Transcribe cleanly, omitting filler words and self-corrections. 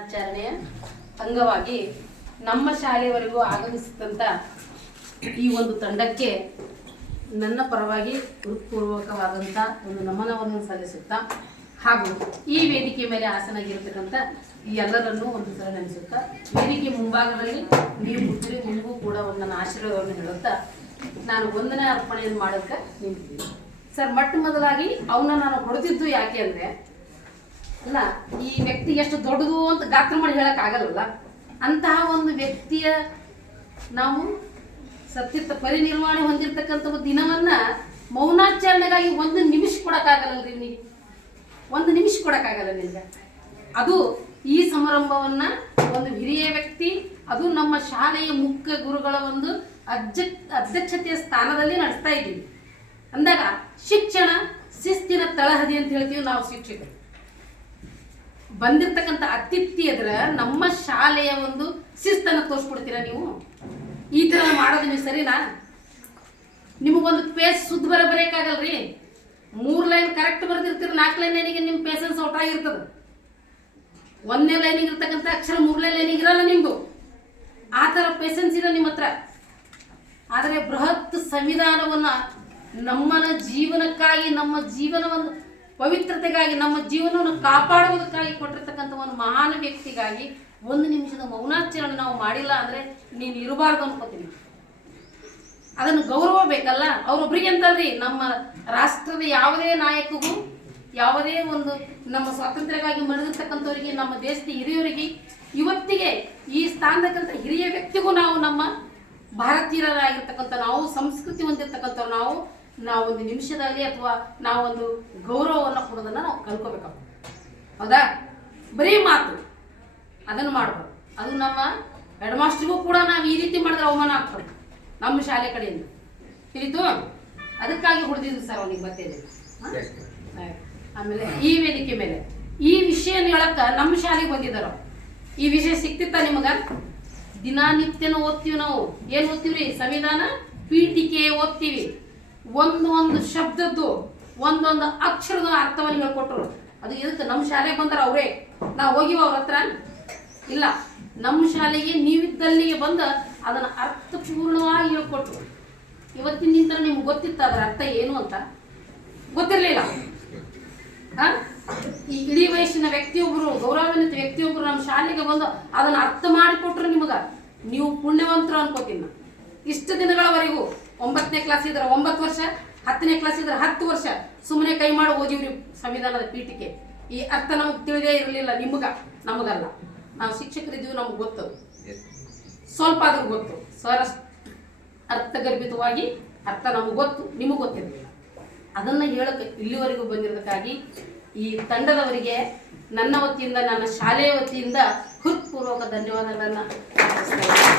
ಆಚರಣೆಯ ಅಂಗವಾಗಿ ನಮ್ಮ ಶಾಲೆಯವರೆಗೂ ಆಗಮಿಸಿದಂಥ ಈ ಒಂದು ತಂಡಕ್ಕೆ ನನ್ನ ಪರವಾಗಿ ಹೃತ್ಪೂರ್ವಕವಾದಂಥ ಒಂದು ನಮನವನ್ನು ಸಲ್ಲಿಸುತ್ತಾ ಹಾಗೂ ಈ ವೇದಿಕೆ ಮೇಲೆ ಆಸನಾಗಿರ್ತಕ್ಕಂಥ ಈ ಎಲ್ಲರನ್ನೂ ಒಂದು ಸಲ ನೆನೆಸುತ್ತಾ ವೇದಿಕೆ ಮುಂಭಾಗದಲ್ಲಿ ನೀವು ಕೂತಿರಿ, ನಿಮಗೂ ಕೂಡ ಒಂದು ನನ್ನ ಆಶೀರ್ವಾದವನ್ನು ಹೇಳುತ್ತಾ ನಾನು ವಂದನೆ ಅರ್ಪಣೆಯನ್ನು ಮಾಡೋಕ್ಕೆ ನಿಂತಿದ್ದೀನಿ. ಸರ್, ಮೊಟ್ಟ ಮೊದಲಾಗಿ ಅವನ್ನ ನಾನು ಹೊಡೆದಿದ್ದು ಯಾಕೆ ಅಂದರೆ, ಅಲ್ಲ ಈ ವ್ಯಕ್ತಿ ಎಷ್ಟು ದೊಡ್ಡದು ಅಂತ ಗಾತ್ರ ಮಾಡಿ ಹೇಳೋಕ್ಕಾಗಲ್ಲ. ಅಂತಹ ಒಂದು ವ್ಯಕ್ತಿಯ ನಾವು ಸತ್ಯದ ಪರಿನಿರ್ವಹಣೆ ಹೊಂದಿರತಕ್ಕಂಥ ದಿನವನ್ನ ಮೌನಾಚರಣೆಗಾಗಿ ಒಂದು ನಿಮಿಷ ಕೊಡೋಕ್ಕಾಗಲ್ಲಲ್ರಿ ನಿಮಗೆ, ಒಂದು ನಿಮಿಷ ಕೊಡೋಕ್ಕಾಗಲ್ಲ ನಿಮಗೆ. ಅದು ಈ ಸಮಾರಂಭವನ್ನ ಒಂದು ಹಿರಿಯ ವ್ಯಕ್ತಿ, ಅದು ನಮ್ಮ ಶಾಲೆಯ ಮುಖ್ಯ ಗುರುಗಳ ಒಂದು ಅಧ್ಯಕ್ಷತೆಯ ಸ್ಥಾನದಲ್ಲಿ ನಡೆಸ್ತಾ ಇದ್ದೀವಿ ಅಂದಾಗ ಶಿಕ್ಷಣ ಶಿಸ್ತಿನ ತಳಹದಿ ಅಂತ ಹೇಳ್ತೀವಿ ನಾವು ಶಿಕ್ಷಕರು. ಬಂದಿರತಕ್ಕಂಥ ಅತಿಥಿ ಎದುರ ನಮ್ಮ ಶಾಲೆಯ ಒಂದು ಶಿಸ್ತನ್ನು ತೋರಿಸ್ಕೊಡ್ತೀರಾ ನೀವು? ಈ ಥರ ಮಾಡೋದು ನೀವು ಸರಿನಾ? ನಿಮಗೊಂದು ಪೇಜ್ ಶುದ್ಧ ಬರಬೇಕಾಗಲ್ರಿ. 3 ಲೈನ್ ಕರೆಕ್ಟ್ ಬರೆದಿರ್ತೀರ, 4 ಲೈನಿಗೆ ನಿಮ್ಮ ಪೇಸೆನ್ಸ್ ಔಟ್ ಆಗಿರ್ತದೆ. 1ನೇ ಲೈನಿಗೆ ಇರ್ತಕ್ಕಂಥ ಅಕ್ಷರ 3ನೇ ಲೈನಿಗೆ ಇರಲ್ಲ ನಿಮ್ಮದು. ಆ ಥರ ಪೇಸೆನ್ಸ್ ಇದೆ ನಿಮ್ಮ ಹತ್ರ. ಆದರೆ ಬೃಹತ್ ಸಂವಿಧಾನವನ್ನು ನಮ್ಮನ ಜೀವನಕ್ಕಾಗಿ, ನಮ್ಮ ಜೀವನವನ್ನು ಪವಿತ್ರತೆಗಾಗಿ, ನಮ್ಮ ಜೀವನವನ್ನು ಕಾಪಾಡುವುದಕ್ಕಾಗಿ ಕೊಟ್ಟಿರ್ತಕ್ಕಂಥ ಒಂದು ಮಹಾನ್ ವ್ಯಕ್ತಿಗಾಗಿ 1 ನಿಮಿಷದ ಮೌನಾಚರಣೆ ನಾವು ಮಾಡಿಲ್ಲ ಅಂದರೆ ನೀನು ಇರಬಾರ್ದು ಅನ್ಕೋತೀನಿ. ಅದನ್ನು ಗೌರವ ಬೇಕಲ್ಲ. ಅವರೊಬ್ಬರಿಗೆ ಅಂತಲ್ರಿ, ನಮ್ಮ ರಾಷ್ಟ್ರದ ಯಾವುದೇ ನಾಯಕಗೂ, ಯಾವುದೇ ಒಂದು ನಮ್ಮ ಸ್ವಾತಂತ್ರ್ಯಕ್ಕಾಗಿ ಮಡಿದಿರ್ತಕ್ಕಂಥವರಿಗೆ, ನಮ್ಮ ದೇಶದ ಹಿರಿಯರಿಗೆ, ಇವತ್ತಿಗೆ ಈ ಸ್ಥಾನದಕ್ಕಂಥ ಹಿರಿಯ ವ್ಯಕ್ತಿಗೂ ನಾವು ನಮ್ಮ ಭಾರತೀಯರಾಗಿರ್ತಕ್ಕಂಥ ನಾವು ಸಂಸ್ಕೃತಿ ಹೊಂದಿರ್ತಕ್ಕಂಥವ್ರು ನಾವು ಒಂದು ನಿಮಿಷದಲ್ಲಿ ಅಥವಾ ನಾವೊಂದು ಗೌರವವನ್ನು ಕೊಡೋದನ್ನು ನಾವು ಕಲ್ಕೋಬೇಕಾಗ್ತದೆ. ಹೌದಾ? ಬರೀ ಮಾತು ಅದನ್ನು ಮಾಡ್ಬೋದು. ಅದು ನಮ್ಮ ಹೆಡ್ ಮಾಸ್ಟ್ರಿಗೂ ಕೂಡ ನಾವು ಈ ರೀತಿ ಮಾಡಿದ್ರೆ ಅವಮಾನ ಆಗ್ತದೆ ನಮ್ಮ ಶಾಲೆ ಕಡೆಯಿಂದ. ತಿಳಿತು? ಅದಕ್ಕಾಗಿ ಹೊಡೆದಿದ್ದು ಸರ್ ಅವನಿಗೆ ಬರ್ತೇನೆ. ಆಮೇಲೆ ಈ ವೇದಿಕೆ ಮೇಲೆ ಈ ವಿಷಯ ಹೇಳಕ್ಕೆ ನಮ್ಮ ಶಾಲೆಗೆ ಬಂದಿದ್ದಾರ. ಈ ವಿಷಯ ಸಿಕ್ತಿತ್ತ ನಿಮಗ? ದಿನನಿತ್ಯನೂ ಓದ್ತೀವಿ ನಾವು. ಏನು ಓದ್ತೀವ್ರಿ? ಸಂವಿಧಾನ ಪೀಠಿಕೆ ಓದ್ತೀವಿ. ಒಂದು ಶಬ್ದದ್ದು ಒಂದೊಂದು ಅಕ್ಷರದ ಅರ್ಥವನ್ನು ಹೇಳ್ಕೊಟ್ರು. ಅದು ಇದಕ್ಕೆ ನಮ್ಮ ಶಾಲೆಗೆ ಬಂದಾರ ಅವರೇ. ನಾವು ಹೋಗಿವ ಅವ್ರ ಹತ್ರ ಇಲ್ಲ. ನಮ್ಮ ಶಾಲೆಗೆ ನೀವಿದ್ದಲ್ಲಿಗೆ ಬಂದು ಅದನ್ನು ಅರ್ಥಪೂರ್ಣವಾಗಿ ಹೇಳ್ಕೊಟ್ರು. ಇವತ್ತಿನ ನಿಂತರ ನಿಮ್ಗೆ ಗೊತ್ತಿತ್ತ ಅದರ ಅರ್ಥ ಏನು ಅಂತ? ಗೊತ್ತಿರಲಿಲ್ಲ. ಈ ಇಡೀ ವಯಸ್ಸಿನ ವ್ಯಕ್ತಿಯೊಬ್ಬರು, ಗೌರವಾನ್ವಿತ ವ್ಯಕ್ತಿಯೊಬ್ಬರು ನಮ್ಮ ಶಾಲೆಗೆ ಬಂದು ಅದನ್ನು ಅರ್ಥ ಮಾಡಿಕೊಟ್ರು ನಿಮಗೆ. ನೀವು ಪುಣ್ಯವಂತರು ಅನ್ಕೋತೀನಿ. ಇಷ್ಟು ದಿನಗಳವರೆಗೂ 9ನೇ ಕ್ಲಾಸ್ ಇದ್ರೆ 9 ವರ್ಷ, 10ನೇ ಕ್ಲಾಸ್ ಇದ್ರೆ 10 ವರ್ಷ ಸುಮ್ಮನೆ ಕೈ ಮಾಡಿ ಓದಿವ್ರಿ ಸಂವಿಧಾನದ ಪೀಠಿಕೆ. ಈ ಅರ್ಥ ನಮಗೆ ತಿಳಿದೇ ಇರಲಿಲ್ಲ. ನಮಗಲ್ಲ. ನಾವು ಶಿಕ್ಷಕರಿದ್ದೀವಿ, ನಮ್ಗೆ ಗೊತ್ತದು. ಸ್ವಲ್ಪ ಆದ್ರೂ ಗೊತ್ತು. ಅರ್ಥಗರ್ಭಿತವಾಗಿ ಅರ್ಥ ನಮಗೆ ಗೊತ್ತು, ನಿಮಗೆ ಗೊತ್ತಿರಲಿಲ್ಲ. ಅದನ್ನು ಹೇಳಕ್ಕೆ ಇಲ್ಲಿವರೆಗೂ ಬಂದಿರೋದಕ್ಕಾಗಿ ಈ ತಂಡದವರಿಗೆ ನನ್ನ ವತಿಯಿಂದ, ನನ್ನ ಶಾಲೆಯ ವತಿಯಿಂದ ಹೃತ್ಪೂರ್ವಕ ಧನ್ಯವಾದಗಳನ್ನು ಅರ್ಪಿಸ್ತಾ ಇದ್ದೀನಿ.